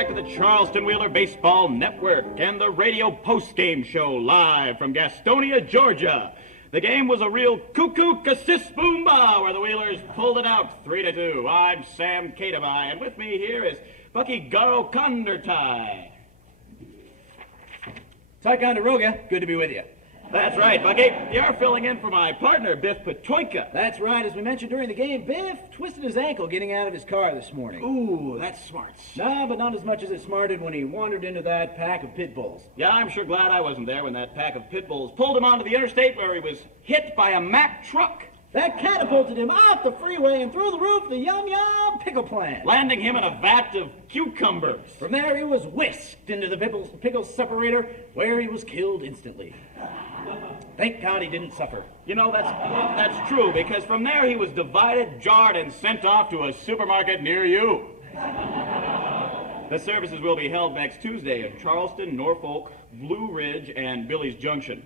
back to the Charleston Wheeler Baseball Network and the radio post-game show live from Gastonia, Georgia. The game was a real cuckoo cassis boomba where the Wheelers pulled it out 3-2. I'm Sam Kadavai, and with me here is Bucky Garo Kondertai. Ticonderoga, good to be with you. That's right, Bucky. You're filling in for my partner, Biff Patoinka. That's right. As we mentioned during the game, Biff twisted his ankle getting out of his car this morning. Ooh, that's smart. No, but not as much as it smarted when he wandered into that pack of pit bulls. Yeah, I'm sure glad I wasn't there when that pack of pit bulls pulled him onto the interstate where he was hit by a Mack truck. That catapulted him off the freeway and through the roof of the Yum Yum pickle plant, landing him in a vat of cucumbers. From there, he was whisked into the pickle separator, where he was killed instantly. Thank God he didn't suffer. You know, that's true, because from there he was divided, jarred, and sent off to a supermarket near you. The services will be held next Tuesday in Charleston, Norfolk, Blue Ridge, and Billy's Junction.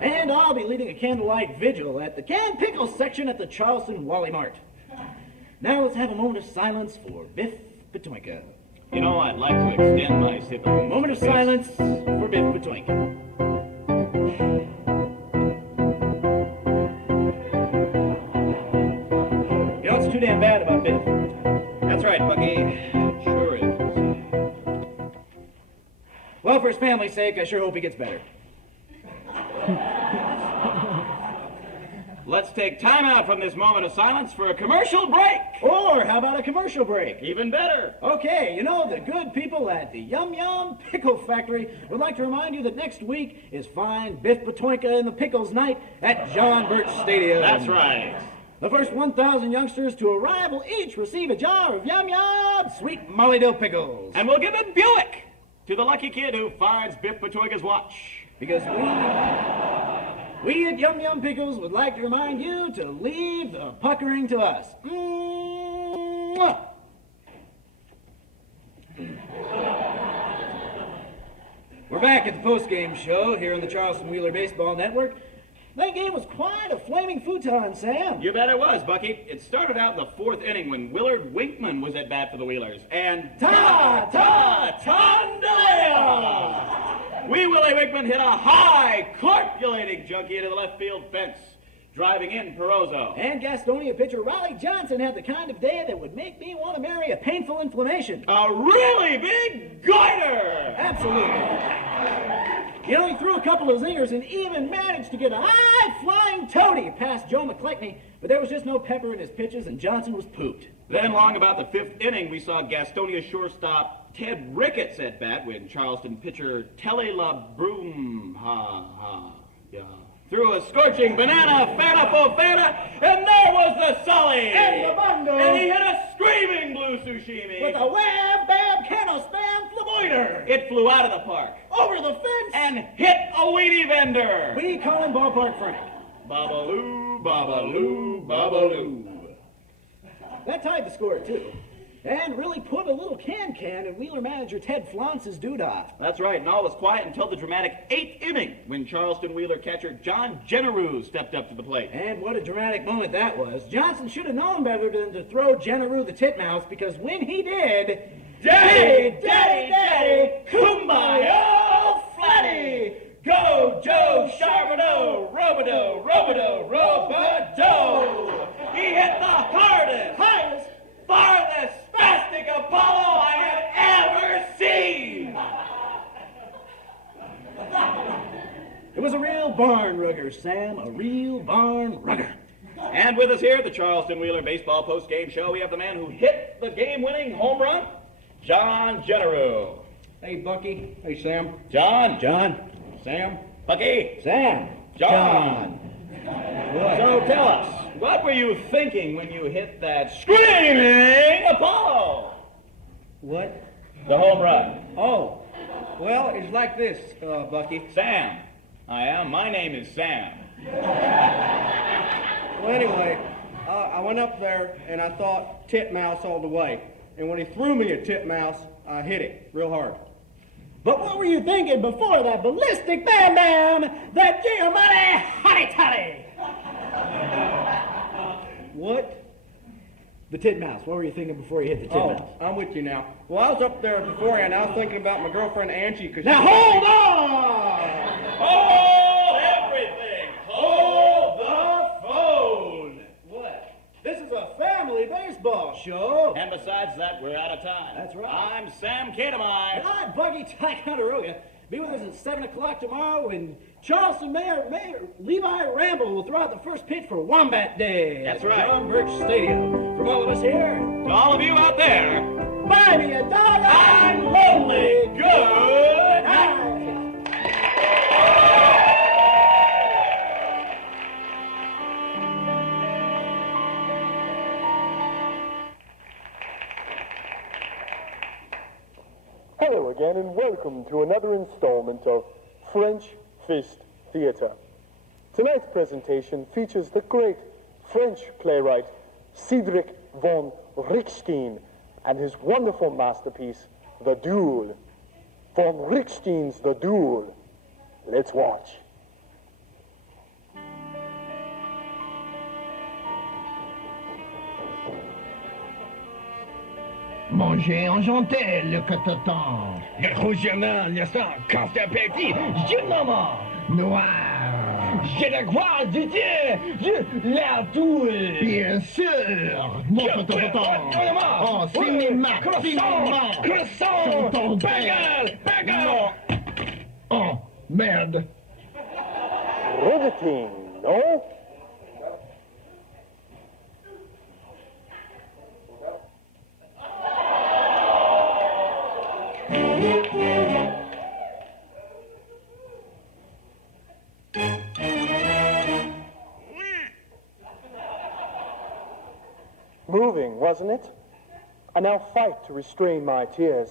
And I'll be leading a candlelight vigil at the canned pickles section at the Charleston Wally Mart. Now let's have a moment of silence for Biff Patoinka. You know, I'd like to extend my sympathy. Moment of silence for Biff Patoinka. You know what's too damn bad about Biff? That's right, Bucky. Sure is. Well, for his family's sake, I sure hope he gets better. Let's take time out from this moment of silence for a commercial break. Or how about a commercial break? Even better. Okay, you know, the good people at the Yum Yum Pickle Factory would like to remind you that next week is fine Biff Patoinka and the Pickles Night at John Birch Stadium. That's right. The first 1,000 youngsters to arrive will each receive a jar of Yum Yum Sweet Molly Dill Pickles. And we'll give a Buick to the lucky kid who finds Biff Patoinka's watch. Because we at Yum Yum Pickles would like to remind you to leave the puckering to us. Mwah. We're back at the post-game show here on the Charleston Wheeler Baseball Network. That game was quite a flaming futon, Sam. You bet it was, Bucky. It started out in the fourth inning when Willard Winkman was at bat for the Wheelers. And ta-ta-ta-ta-ta-ta! Wee Willie Winkman hit a high, corpulating junkie into the left field fence, driving in Perozzo. And Gastonia pitcher Raleigh Johnson had the kind of day that would make me want to marry a painful inflammation. A really big goiter! Absolutely. You know, he threw a couple of zingers and even managed to get a high-flying toady past Joe McClechany, but there was just no pepper in his pitches, and Johnson was pooped. Then, long about the fifth inning, we saw Gastonia shortstop Ted Ricketts at bat when Charleston pitcher Telly LaBroom threw a scorching banana, fana po fana, and there was the Sully! And the bundle! And he hit a screaming blue sushimi! With a wham, bam, cano, spam, flamoiter! It flew out of the park. Over the fence! And hit a weedy vendor! We call him Ballpark Frank. Babaloo, babaloo, babaloo. That tied the score, too. And really put a little can-can in Wheeler manager Ted Flounce's doodah. That's right, and all was quiet until the dramatic eighth inning when Charleston Wheeler catcher John Generou stepped up to the plate. And what a dramatic moment that was. Johnson should have known better than to throw Generou the titmouse, because when he did... Daddy, daddy, daddy, kumbaya, flatty! Go, Joe, Charbonneau, Robideau, Robideau, Robideau! He hit the hardest, highest, farthest spastic Apollo I have ever seen! It was a real barn rugger, Sam, a real barn rugger. And with us here at the Charleston Wheeler Baseball Post-Game Show, we have the man who hit the game-winning home run, John Generou. Hey, Bucky. Hey, Sam. John. Sam. Bucky. Sam. John. So tell us, what were you thinking when you hit that screaming Apollo? What? The home run. Oh. Well, it's like this, Bucky. Sam. I am. My name is Sam. Well, anyway, I went up there and I thought titmouse all the way. And when he threw me a titmouse, I hit it real hard. But what were you thinking before that ballistic bam bam, that Giamatti hotty toddy? What? The titmouse. What were you thinking before you hit the titmouse? Oh, I'm with you now. Well, I was up there beforehand. I was thinking about my girlfriend Angie because Now hold on! Hold everything! Hold the phone! What? This is a family baseball show. And besides that, we're out of time. That's right. I'm Sam Kademai. And I'm Buggy Ticonderoga. Be with us at 7 o'clock tomorrow when Charleston Mayor Levi Ramble will throw out the first pitch for Wombat Day. That's at right. John Birch Stadium. From all of us here, To all of you out there, buy me a dog. I'm lonely. Good night. Hello again, and welcome to another installment of French Fist Theatre. Tonight's presentation features the great French playwright Cédric von Richtstein and his wonderful masterpiece, The Duel. Von Richtstein's The Duel. Let's watch. Manger enchanté, le cototon. Le rougeement, le sang, casse l'appétit. Je maman. Noir. J'ai le croix du Dieu. La toule. Bien sûr. Mon cototon. Oh, c'est mes marques. C'est mes marques. Croissant. Ton bagel. Bagel. Oh, merde. Riveting, no? Moving, wasn't it? I now fight to restrain my tears.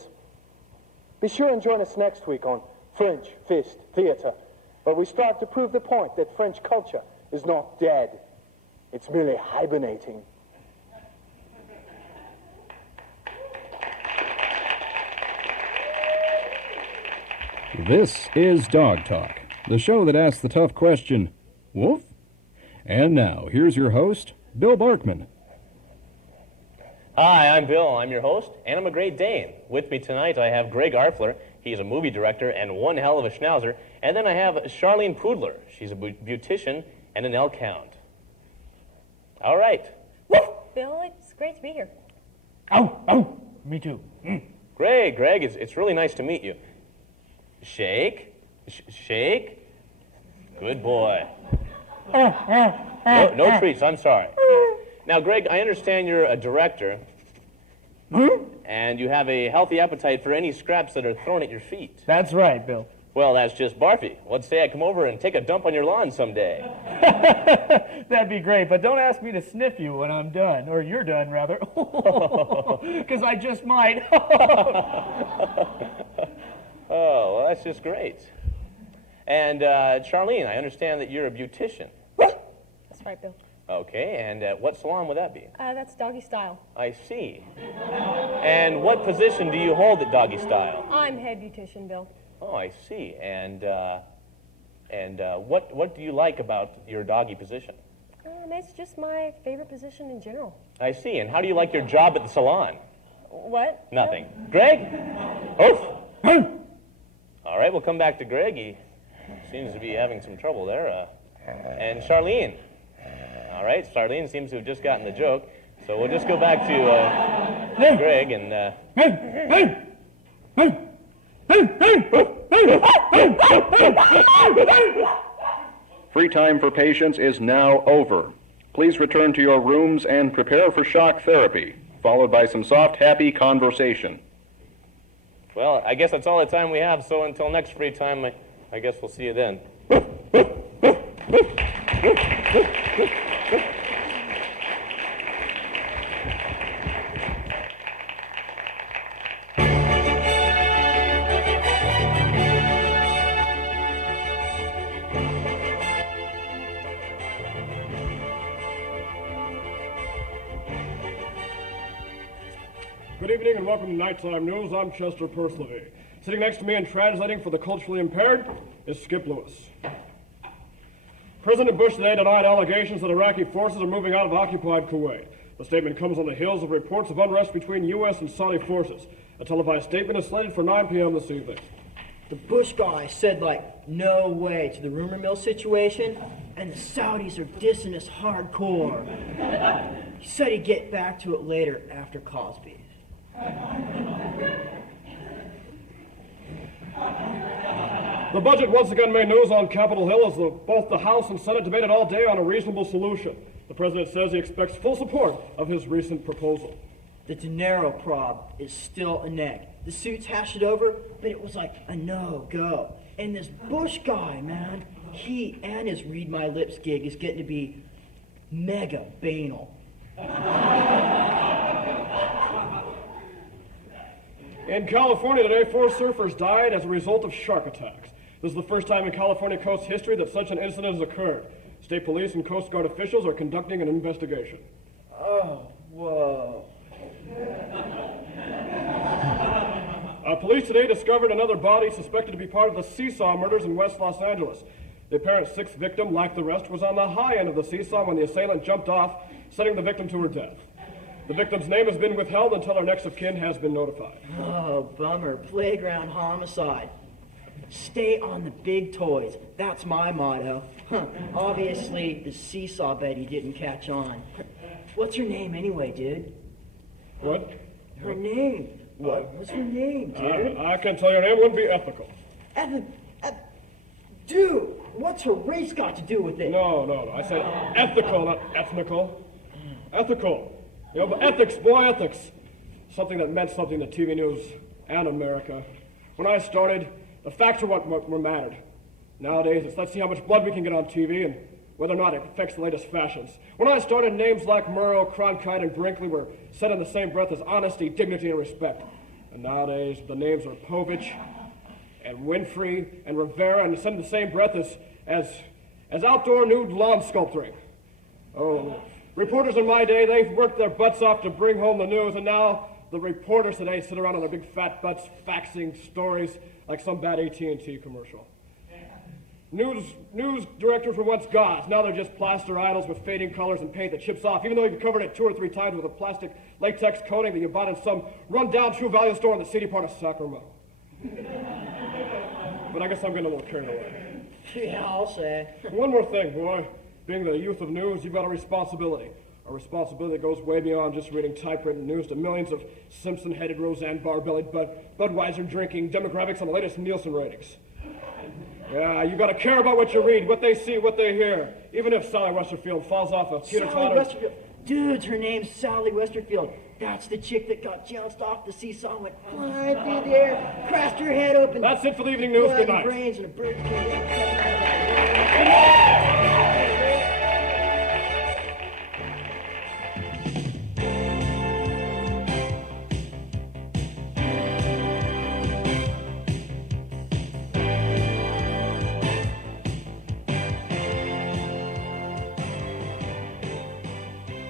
Be sure and join us next week on French Fist Theatre, where we strive to prove the point that French culture is not dead. It's merely hibernating. This is Dog Talk, the show that asks the tough question, woof? And now, here's your host, Bill Barkman. Hi, I'm Bill. I'm your host, and I'm a Great Dane. With me tonight, I have Greg Arfler. He's a movie director and one hell of a schnauzer. And then I have Charlene Poodler. She's a beautician and an elk hound. All right. Bill, it's great to be here. Oh, me too. Greg, it's really nice to meet you. Shake. Shake. Good boy. No treats, I'm sorry. Now, Greg, I understand you're a director, and you have a healthy appetite for any scraps that are thrown at your feet. That's right, Bill. Well, that's just barfy. Let's say I come over and take a dump on your lawn someday. That'd be great, but don't ask me to sniff you when I'm done, or you're done, rather. Because I just might. Oh, well, that's just great. And, Charlene, I understand that you're a beautician. That's right, Bill. Okay, and what salon would that be? That's Doggy Style. I see. And what position do you hold at Doggy Style? I'm head beautician, Bill. Oh, I see. And what do you like about your doggy position? It's just my favorite position in general. I see. And how do you like your job at the salon? What? Nothing. Greg? Oof. All right, we'll come back to Greg. He seems to be having some trouble there. And Charlene. All right, Charlene seems to have just gotten the joke. So we'll just go back to Greg and... Free time for patients is now over. Please return to your rooms and prepare for shock therapy, followed by some soft, happy conversation. Well, I guess that's all the time we have, so until next free time, I guess we'll see you then. Good evening and welcome to Nighttime News. I'm Chester Perslevy. Sitting next to me and translating for the culturally impaired is Skip Lewis. President Bush today denied allegations that Iraqi forces are moving out of occupied Kuwait. The statement comes on the heels of reports of unrest between U.S. and Saudi forces. A televised statement is slated for 9 p.m. this evening. The Bush guy said, no way to the rumor mill situation, and the Saudis are dissing us hardcore. He said he'd get back to it later after Cosby. The budget once again made news on Capitol Hill as both the House and Senate debated all day on a reasonable solution. The president says he expects full support of his recent proposal. The De Niro prob is still a neg. The suits hashed it over, but it was like a no-go. And this Bush guy, man, he and his Read My Lips gig is getting to be mega banal. In California today, 4 surfers died as a result of shark attacks. This is the first time in California coast history that such an incident has occurred. State police and Coast Guard officials are conducting an investigation. Oh, whoa. Police today discovered another body suspected to be part of the Seesaw murders in West Los Angeles. The apparent 6th victim, like the rest, was on the high end of the seesaw when the assailant jumped off, sending the victim to her death. The victim's name has been withheld until her next of kin has been notified. Oh, bummer. Playground homicide. Stay on the big toys. That's my motto. Obviously, the seesaw Betty didn't catch on. What's her name anyway, dude? What? Her name. What's her name, dude? I can tell your name wouldn't be ethical. Dude, what's her race got to do with it? No. I said ethical, not ethnical. Ethical. You know, but ethics, boy, ethics. Something that meant something to TV news and America. When I started, the facts are what mattered. Nowadays, it's let's see how much blood we can get on TV and whether or not it affects the latest fashions. When I started, names like Murrow, Cronkite, and Brinkley were said in the same breath as honesty, dignity, and respect. And nowadays, the names are Povich and Winfrey and Rivera, and said in the same breath as outdoor nude lawn sculpturing. Oh, reporters in my day, they worked their butts off to bring home the news, and now the reporters today sit around on their big fat butts faxing stories like some bad AT&T commercial. News directors were once gods. Now they're just plaster idols with fading colors and paint that chips off, even though you covered it 2 or 3 times with a plastic latex coating that you bought in some run-down True Value store in the seedy part of Sacramento. But I guess I'm getting a little carried away. Yeah, I'll say. One more thing, boy. Being the youth of news, you've got a responsibility. A responsibility that goes way beyond just reading typewritten news to millions of Simpson-headed, Roseanne bar-bellied, Budweiser drinking demographics on the latest Nielsen ratings. Yeah, you gotta care about what you read, what they see, what they hear. Even if Sally Westerfield falls off a teeter-totter. Westerfield. Dude, her name's Sally Westerfield. That's the chick that got jounced off the seesaw and went flying through the air, crashed her head open. That's it for the evening news. Good night. Brains and a bird came in.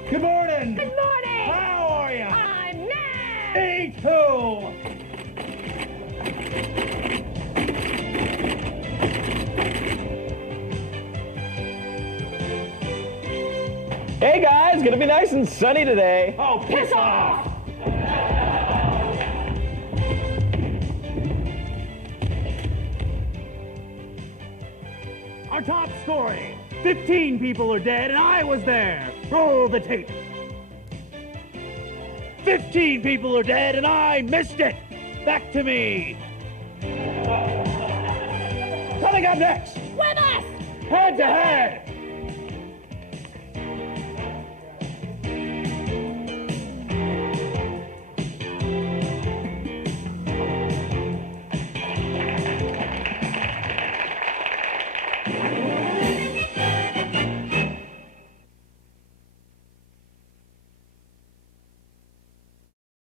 Good morning. Good morning! How are you? I'm mad! Me too. Hey guys, gonna be nice and sunny today. Oh, piss off! Our top story. 15 people are dead, and I was there. Roll the tape. 15 people are dead, and I missed it. Back to me. Coming up next. With us! Head to head.